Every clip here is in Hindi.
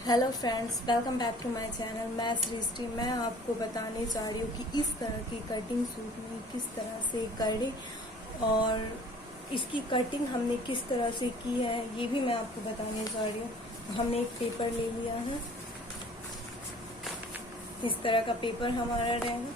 Hello friends, welcome back to my channel. मैं सृष्टि। मैं आपको बताने जा रही हूँ कि इस तरह की कटिंग सूट में किस तरह से करें और इसकी कटिंग हमने किस तरह से की है ये भी मैं आपको बताने जा रही हूँ। हमने एक पेपर ले लिया है, इस तरह का पेपर हमारा रहेगा।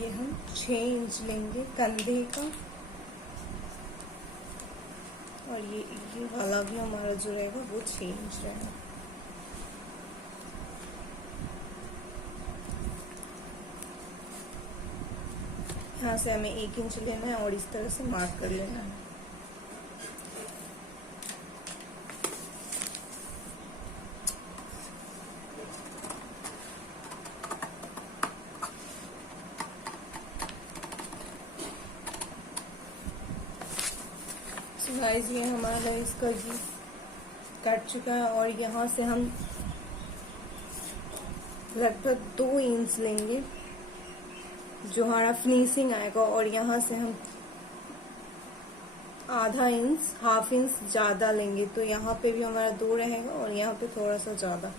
ये हम 6 इंच लेंगे कंधे का, और ये वाला भी हमारा जो रहेगा वो 6 इंच रहेगा। यहाँ से हमें 1 इंच लेना है और इस तरह से मार्क कर लेना है। गाइस, ये हमारा इसका जी कट चुका है और यहाँ से हम लगभग 2 इंच लेंगे जो हमारा फिनिशिंग आएगा, और यहाँ से हम आधा इंच, हाफ इंच ज्यादा लेंगे, तो यहाँ पे भी हमारा 2 रहेगा और यहाँ पे थोड़ा सा ज्यादा।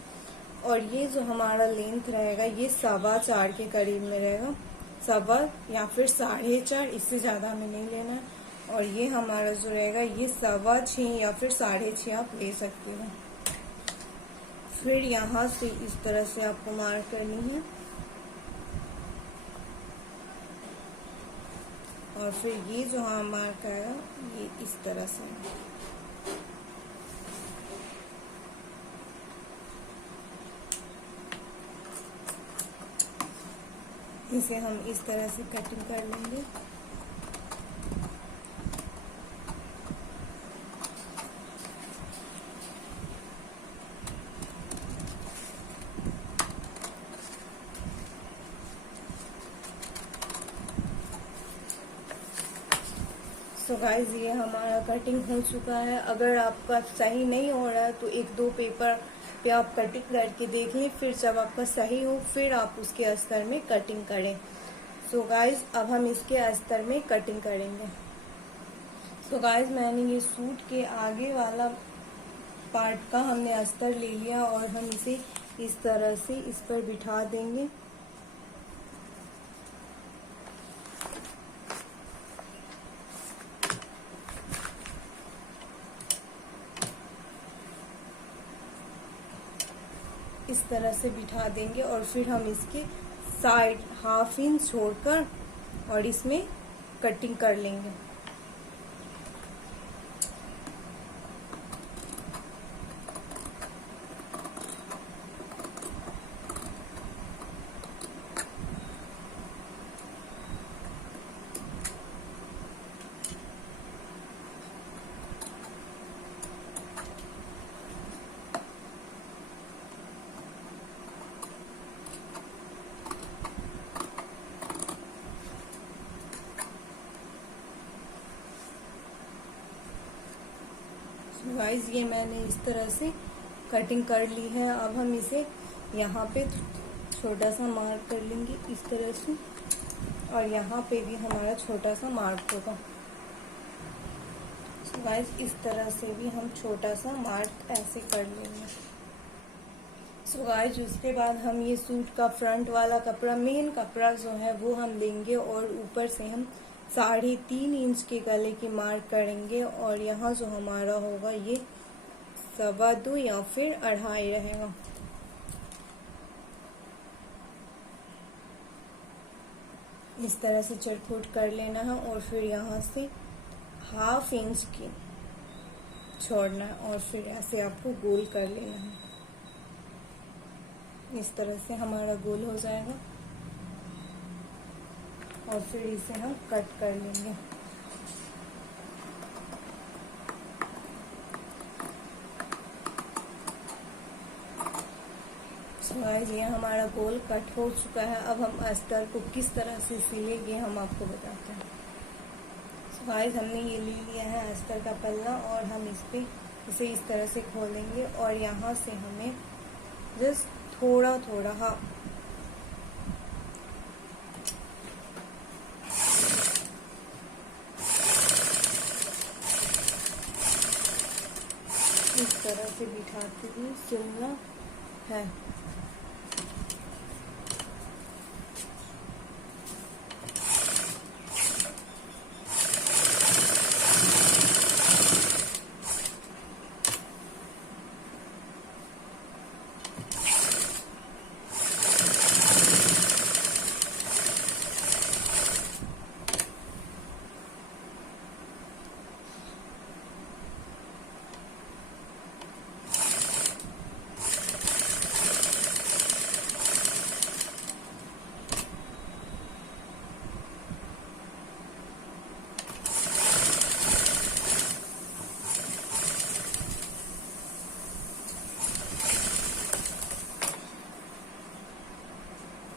और ये जो हमारा लेंथ रहेगा ये 4.25 के करीब में रहेगा, 4.25 या फिर 4.5, इससे ज्यादा हमें नहीं लेना है। और ये हमारा जो रहेगा ये 6.25 या फिर 6.5 आप ले सकते हो। फिर यहाँ से इस तरह से आपको मार्क करनी है और फिर ये जो हाँ मार्क आएगा ये इस तरह से। इसे हम इस तरह से कटिंग कर लेंगे। सो गाइस, ये हमारा कटिंग हो चुका है। अगर आपका सही नहीं हो रहा है तो 1-2 पेपर पे आप कटिंग करके देखें, फिर जब आपका सही हो फिर आप उसके अस्तर में कटिंग करें। सो गाइस, अब हम इसके अस्तर में कटिंग करेंगे। सो गाइस, मैंने ये सूट के आगे वाला पार्ट का हमने अस्तर ले लिया और हम इसे इस तरह से इस पर बिठा देंगे। इस तरह से बिठा देंगे और फिर हम इसके साइड हाफ इंच छोड़कर और इसमें कटिंग कर लेंगे। गाइस, ये मैंने इस तरह से कटिंग कर ली है। अब हम इसे यहाँ पे छोटा सा मार्क कर लेंगे इस तरह से, और यहाँ पे भी हमारा छोटा सा मार्क होगा। गाइस, इस तरह से भी हम छोटा सा मार्क ऐसे कर लेंगे। सो गाइस, उसके बाद हम ये सूट का फ्रंट वाला कपड़ा, मेन कपड़ा जो है वो हम लेंगे और ऊपर से हम 3.5 इंच के गले की मार्क करेंगे, और यहाँ जो हमारा होगा ये 2.25 या फिर 2.5 रहेगा। इस तरह से चरखूट कर लेना है और फिर यहाँ से हाफ इंच की छोड़ना है और फिर ऐसे आपको गोल कर लेना है। इस तरह से हमारा गोल हो जाएगा और फिर इसे हम कट कर लेंगे। गाइस, ये हमारा गोल कट हो चुका है। अब हम अस्तर को किस तरह से सिलेंगे हम आपको बताते हैं। गाइस, हमने ये ले लिया है अस्तर का पल्ला और हम इसे इस तरह से खोलेंगे और यहाँ से हमें जस्ट थोड़ा थोड़ा इस तरह से बिठाते हुए सिलना है।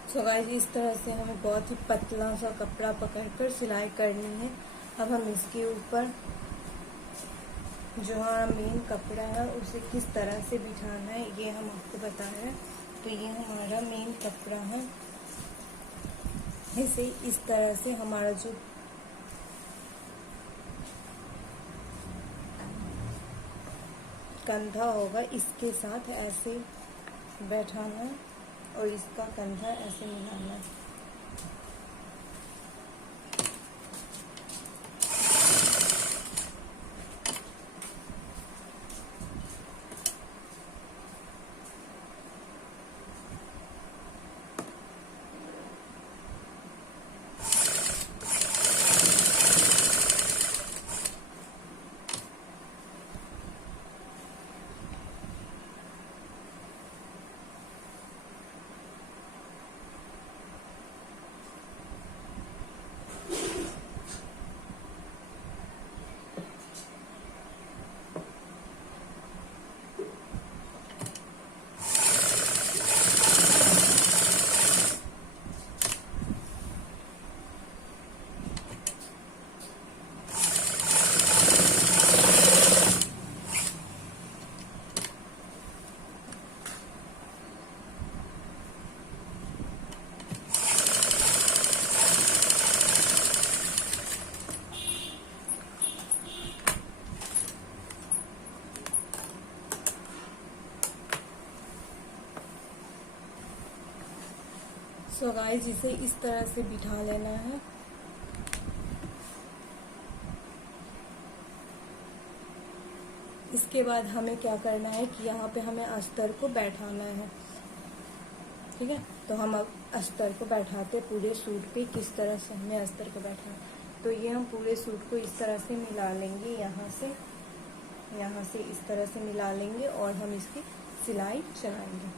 सो गाइस, इस तरह से हमें बहुत ही पतला सा कपड़ा पकड़कर सिलाई करनी है। अब हम इसके ऊपर जो हमारा मेन कपड़ा है उसे किस तरह से बिठाना है ये हम आपको बता रहे हैं। तो ये हमारा मेन कपड़ा है, इसे इस तरह से हमारा जो कंधा होगा इसके साथ ऐसे बैठाना है और इसका कंधा ऐसे मिलाना है। सो गाइस, इसे इस तरह से बिठा लेना है। इसके बाद हमें क्या करना है कि यहाँ पे हमें अस्तर को बैठाना है। ठीक है, तो हम अब अस्तर को बैठाते पूरे सूट पे किस तरह से हमें अस्तर को बैठाना। तो ये हम पूरे सूट को इस तरह से मिला लेंगे, यहाँ से इस तरह से मिला लेंगे और हम इसकी सिलाई चलाएंगे।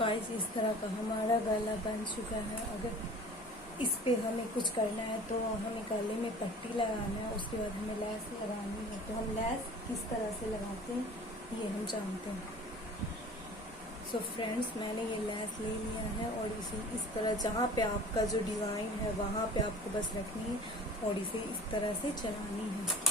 गाइस, इस तरह का हमारा गला बन चुका है। अगर इस पे हमें कुछ करना है तो हमें गले में पट्टी लगाना है, उसके बाद हमें लैस लगानी है। तो हम लैस किस तरह से लगाते हैं ये हम जानते हैं। सो फ्रेंड्स, मैंने ये लैस ले लिया है और थोड़ी सी इस तरह, जहाँ पे आपका जो डिज़ाइन है वहाँ पे आपको बस रखनी है, और इसे इस तरह से चलानी है।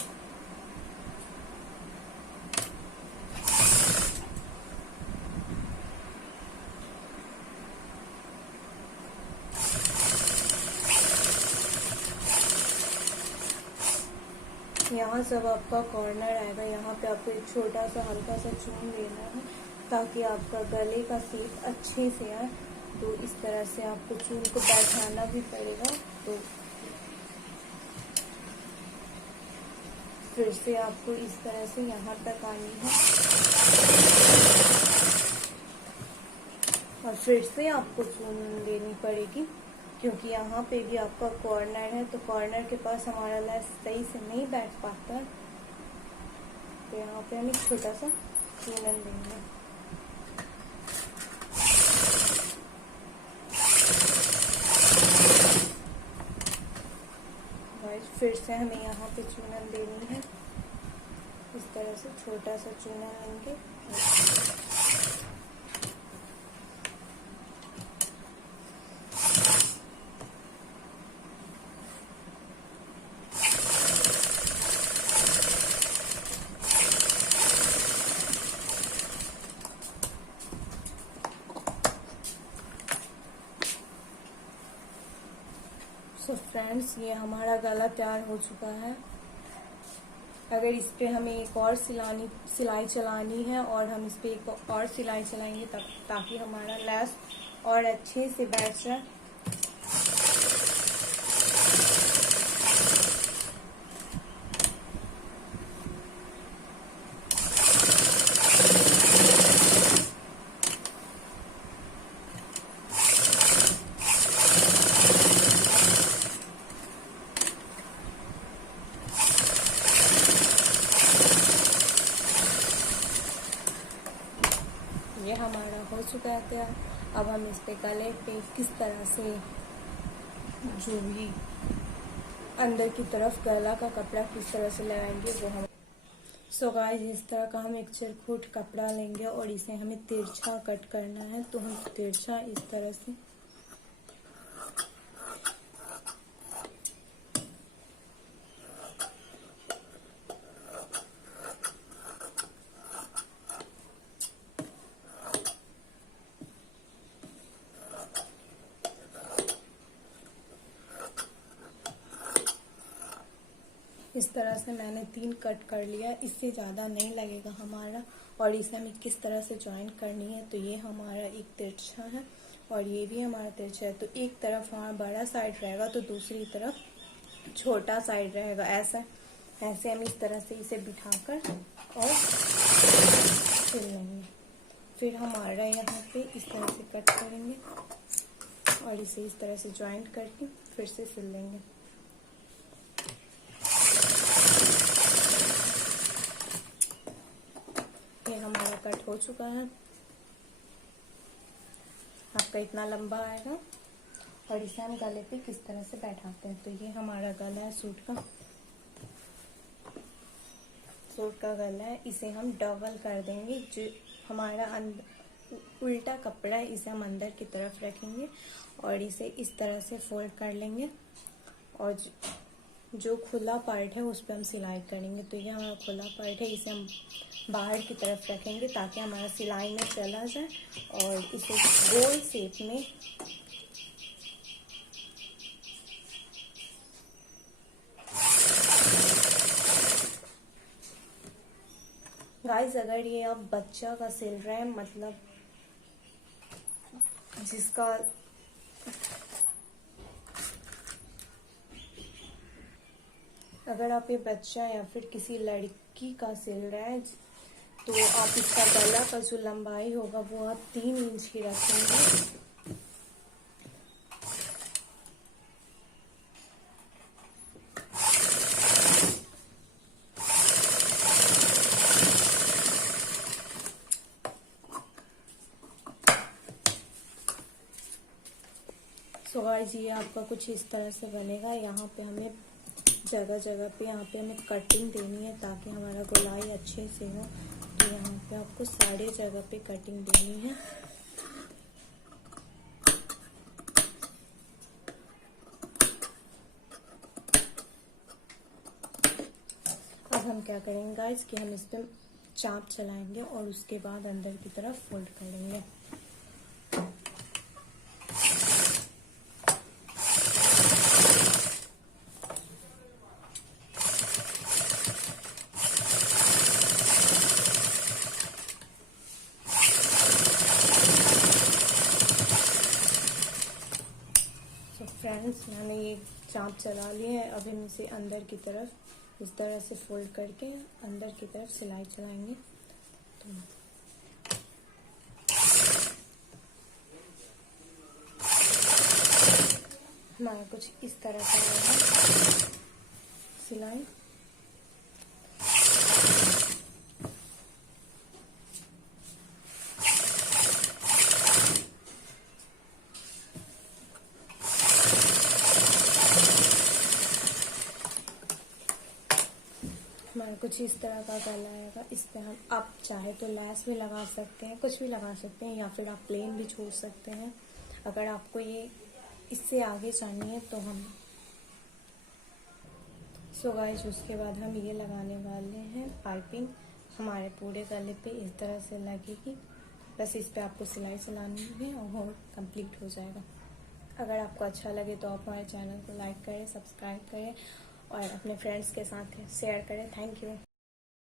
यहाँ जब आपका कॉर्नर आएगा, यहाँ पे आपको एक छोटा सा हल्का सा चून देना है ताकि आपका गले का शेप अच्छे से आए। तो इस तरह से आपको चून को बैठाना भी पड़ेगा। तो फिर से आपको इस तरह से यहाँ तक आनी है, और फिर से आपको चून देनी पड़ेगी, क्योंकि यहाँ पे भी आपका कॉर्नर है, तो कॉर्नर के पास हमारा लेस सही से नहीं बैठ पाता है। तो यहाँ पे हम एक छोटा सा चूनन देंगे। फिर से हमें यहाँ पे चूनन देनी है, इस तरह से छोटा सा चूनन लेंगे। तो फ्रेंड्स, ये हमारा गला तैयार हो चुका है। अगर इस पे हमें एक और सिलाई चलानी है, और हम इस पे एक और सिलाई चलाएंगे तब ताकि हमारा लेस और अच्छे से बैठ जाए। ये हमारा हो चुका है तैयार। अब हम इस पे गले पे किस तरह से जो भी अंदर की तरफ गला का कपड़ा किस तरह से लगाएंगे वो हम। सो गाइस, इस तरह का हम एक चरखूट कपड़ा लेंगे और इसे हमें तिरछा कट करना है। तो हम तिरछा इस तरह से इस तरह से मैंने 3 कट कर लिया, इससे ज़्यादा नहीं लगेगा हमारा। और इसे हमें किस तरह से ज्वाइन करनी है, तो ये हमारा एक तिरछा है और ये भी हमारा तिरछा है। तो एक तरफ हमारा बड़ा साइड रहेगा तो दूसरी तरफ छोटा साइड रहेगा। ऐसा ऐसे हम इस तरह से इसे बिठाकर और सिल लेंगे। फिर हमारा यहाँ पे इस तरह से कट करेंगे और इसे इस तरह से ज्वाइंट करके फिर से सिल लेंगे। ये हमारा कट हो चुका है। आपका इतना लंबा आएगा और इसे हम गले पे किस तरह से बैठाते हैं। तो ये हमारा गला है सूट का गला है। इसे हम डबल कर देंगे। जो हमारा उल्टा कपड़ा है इसे हम अंदर की तरफ रखेंगे और इसे इस तरह से फोल्ड कर लेंगे और जो खुला पार्ट है उस पर हम सिलाई करेंगे। तो ये हमारा खुला पार्ट है, इसे हम बाहर की तरफ रखेंगे ताकि हमारा सिलाई में चला जाए और इसे गोल शेप में गाइस, अगर ये आप बच्चा का सिल रहे हैं, मतलब जिसका अगर आप ये बच्चा या फिर किसी लड़की का सिल रहे हैं तो आप इसका गला का जो लंबाई होगा वो आप 3 इंच की रखेंगे। सो गाइस, ये आपका कुछ इस तरह से बनेगा। यहाँ पे हमें जगह जगह पे यहाँ पे हमें कटिंग देनी है ताकि हमारा गोलाई अच्छे से हो। तो यहाँ पे आपको सारे जगह पे कटिंग देनी है। हम क्या करेंगे गाइस कि हम इस पे चाप चलाएंगे और उसके बाद अंदर की तरफ फोल्ड करेंगे। तो फ्रेंड्स, मैंने ये चाप चला लिए हैं। अब हम इसे अंदर की तरफ इस तरह से फोल्ड करके अंदर की तरफ सिलाई चलाएंगे। तो हमारा कुछ इस तरह का होगा सिलाई। हमारा कुछ इस तरह का कलर आएगा। इस पे हम आप चाहे तो लैस भी लगा सकते हैं, कुछ भी लगा सकते हैं, या फिर आप प्लेन भी छोड़ सकते हैं। अगर आपको ये इससे आगे चाहिए तो हम सो गाइस, उसके बाद हम ये लगाने वाले हैं पाइपिंग। हमारे पूरे गले पे इस तरह से लगेगी। बस इस पे आपको सिलाई चलानी है और कंप्लीट हो जाएगा। अगर आपको अच्छा लगे तो आप हमारे चैनल को लाइक करें, सब्सक्राइब करें और अपने फ्रेंड्स के साथ शेयर करें। Thank you.